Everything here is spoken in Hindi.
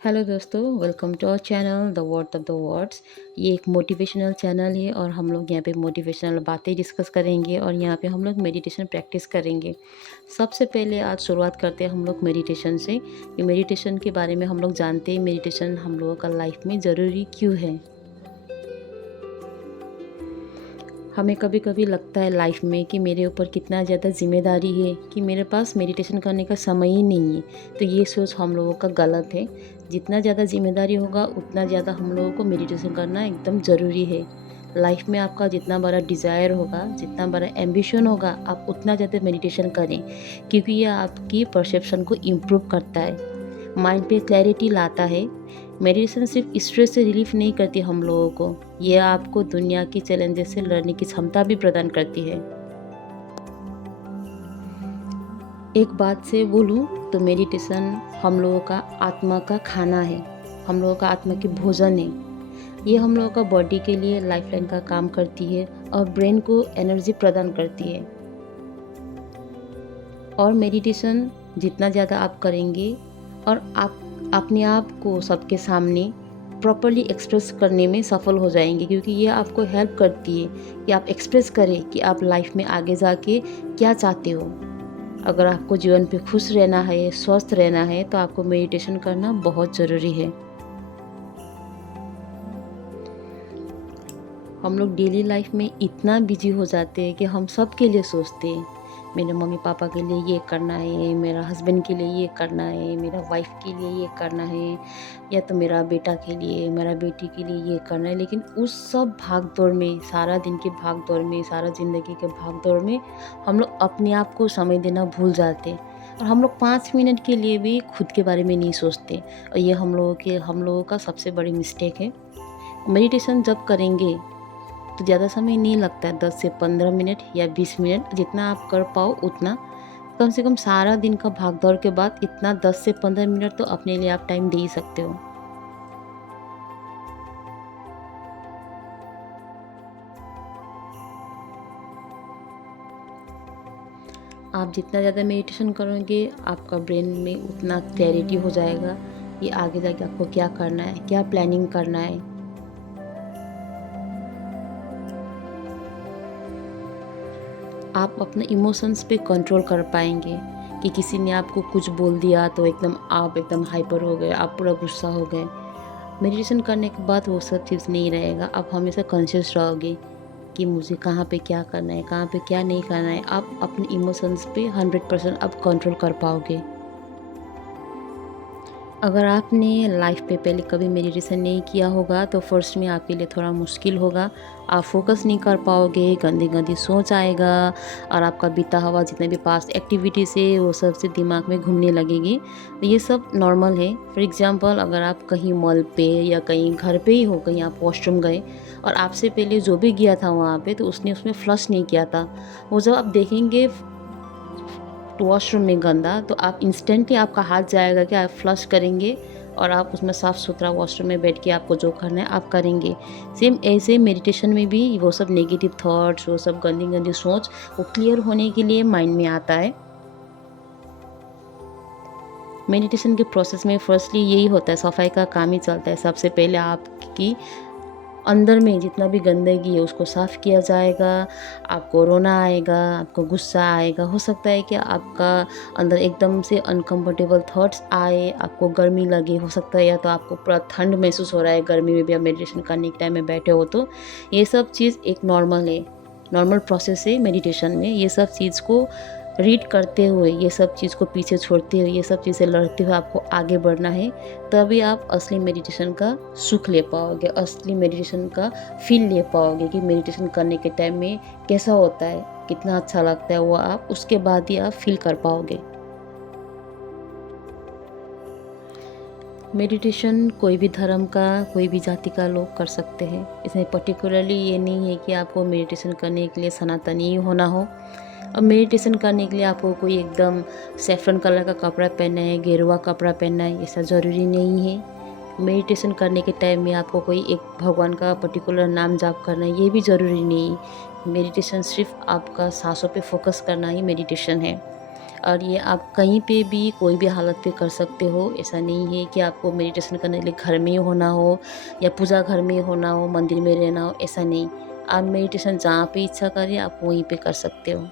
हेलो दोस्तों, welcome to our channel the worth of the words. ये एक मोटिवेशनल चैनल है और हम लोग यहाँ पे मोटिवेशनल बातें डिस्कस करेंगे और यहाँ पे हम लोग मेडिटेशन प्रैक्टिस करेंगे। सबसे पहले आज शुरुआत करते हैं हम लोग मेडिटेशन से कि मेडिटेशन के बारे में हम लोग जानते हैं मेडिटेशन हम लोगों का लाइफ में ज़रूरी क्यों है। हमें कभी कभी लगता है लाइफ में कि मेरे ऊपर कितना ज़्यादा जिम्मेदारी है कि मेरे पास मेडिटेशन करने का समय ही नहीं है। तो ये सोच हम लोगों का गलत है। जितना ज़्यादा जिम्मेदारी होगा उतना ज़्यादा हम लोगों को मेडिटेशन करना एकदम ज़रूरी है। लाइफ में आपका जितना बड़ा डिज़ायर होगा, जितना बड़ा एम्बिशन होगा, आप उतना ज़्यादा मेडिटेशन करें, क्योंकि यह आपकी परसेप्शन को इम्प्रूव करता है, माइंड पे क्लैरिटी लाता है। मेडिटेशन सिर्फ स्ट्रेस से रिलीफ नहीं करती हम लोगों को, यह आपको दुनिया की चैलेंजेस से लड़ने की क्षमता भी प्रदान करती है। एक बात से बोलूँ तो मेडिटेशन हम लोगों का आत्मा का खाना है, हम लोगों का आत्मा की भोजन है। ये हम लोगों का बॉडी के लिए लाइफलाइन का काम करती है और ब्रेन को एनर्जी प्रदान करती है। और मेडिटेशन जितना ज़्यादा आप करेंगे और आप अपने आप को सबके सामने प्रॉपर्ली एक्सप्रेस करने में सफल हो जाएंगे, क्योंकि ये आपको हेल्प करती है कि आप एक्सप्रेस करें कि आप लाइफ में आगे जाके क्या चाहते हो। अगर आपको जीवन पे खुश रहना है, स्वस्थ रहना है, तो आपको मेडिटेशन करना बहुत ज़रूरी है। हम लोग डेली लाइफ में इतना बिजी हो जाते हैं कि हम सब के लिए सोचते हैं, मेरे मम्मी पापा के लिए ये करना है, मेरा हस्बैंड के लिए ये करना है, मेरा वाइफ के लिए ये करना है, या तो मेरा बेटा के लिए, मेरा बेटी के लिए ये करना है। लेकिन उस सब भाग दौड़ में, सारा दिन की भाग दौड़ में, सारा ज़िंदगी के भाग दौड़ में हम लोग अपने आप को समय देना भूल जाते हैं और हम लोग 5 मिनट के लिए भी खुद के बारे में नहीं सोचते। और ये हम लोगों का सबसे बड़ी मिस्टेक है। मेडिटेशन जब करेंगे तो ज़्यादा समय नहीं लगता है, 10 से 15 मिनट या 20 मिनट, जितना आप कर पाओ उतना। कम से कम सारा दिन का भागदौड़ के बाद इतना 10 से 15 मिनट तो अपने लिए आप टाइम दे ही सकते हो। आप जितना ज़्यादा मेडिटेशन करोगे आपका ब्रेन में उतना क्लैरिटी हो जाएगा कि आगे जाके आपको क्या करना है, क्या प्लानिंग करना है। आप अपने इमोशंस पे कंट्रोल कर पाएंगे कि किसी ने आपको कुछ बोल दिया तो आप एकदम हाइपर हो गए, आप पूरा गुस्सा हो गए। मेडिटेशन करने के बाद वो सब चीज़ नहीं रहेगा। आप हमेशा कॉन्शियस रहोगे कि मुझे कहाँ पे क्या करना है, कहाँ पे क्या नहीं करना है। आप अपने इमोशंस पे 100% आप कंट्रोल कर पाओगे। अगर आपने लाइफ पे पहले कभी मेडिटेशन नहीं किया होगा तो फर्स्ट में आपके लिए थोड़ा मुश्किल होगा। आप फोकस नहीं कर पाओगे, गंदी गंदी सोच आएगा और आपका बीता हुआ जितने भी पास्ट एक्टिविटीज़ है वो सब से दिमाग में घूमने लगेगी। तो ये सब नॉर्मल है। फॉर एग्जांपल, अगर आप कहीं मॉल पे या कहीं घर पे ही हो, कहीं आप वॉशरूम गए और आपसे पहले जो भी गया था वहाँ पे तो उसने उसमें फ्लश नहीं किया था, वो जब आप देखेंगे वॉशरूम में गंदा तो आप इंस्टेंटली आपका हाथ जाएगा कि आप फ्लश करेंगे और आप उसमें साफ़ सुथरा वॉशरूम में बैठ के आपको जो करना है आप करेंगे। सेम ऐसे मेडिटेशन में भी वो सब नेगेटिव थॉट्स, वो सब गंदी गंदी सोच, वो क्लियर होने के लिए माइंड में आता है। मेडिटेशन के प्रोसेस में फर्स्टली यही होता है, सफाई का काम ही चलता है। सबसे पहले आपकी अंदर में जितना भी गंदगी है उसको साफ़ किया जाएगा। आपको रोना आएगा, आपको गुस्सा आएगा, हो सकता है कि आपका अंदर एकदम से अनकंफर्टेबल थॉट्स आए, आपको गर्मी लगे, हो सकता है या तो आपको पूरा ठंड महसूस हो रहा है, गर्मी में भी आप मेडिटेशन करने के टाइम में बैठे हो तो ये सब चीज़ एक नॉर्मल है, नॉर्मल प्रोसेस है मेडिटेशन में। ये सब चीज़ को रीड करते हुए, ये सब चीज़ को पीछे छोड़ते हुए, ये सब चीज़ें लड़ते हुए आपको आगे बढ़ना है। तभी आप असली मेडिटेशन का सुख ले पाओगे, असली मेडिटेशन का फील ले पाओगे कि मेडिटेशन करने के टाइम में कैसा होता है, कितना अच्छा लगता है, वो आप उसके बाद ही आप फील कर पाओगे। मेडिटेशन कोई भी धर्म का, कोई भी जाति का लोग कर सकते हैं। इसमें पर्टिकुलरली ये नहीं है कि आपको मेडिटेशन करने के लिए सनातनी ही होना हो। अब मेडिटेशन करने के लिए आपको कोई एकदम सैफरन कलर का कपड़ा पहनना है, गेरुआ कपड़ा पहनना है, ऐसा ज़रूरी नहीं है। मेडिटेशन करने के टाइम में आपको कोई एक भगवान का पर्टिकुलर नाम जाप करना है, ये भी ज़रूरी नहीं है। मेडिटेशन सिर्फ आपका सांसों पे फोकस करना ही मेडिटेशन है। और ये आप कहीं पे भी कोई भी हालत पे कर सकते हो। ऐसा नहीं है कि आपको मेडिटेशन करने के लिए घर में ही होना हो या पूजा घर में ही होना हो, मंदिर में रहना हो, ऐसा नहीं। आप मेडिटेशन जहाँ पे इच्छा करें आप वहीं पे कर सकते हो।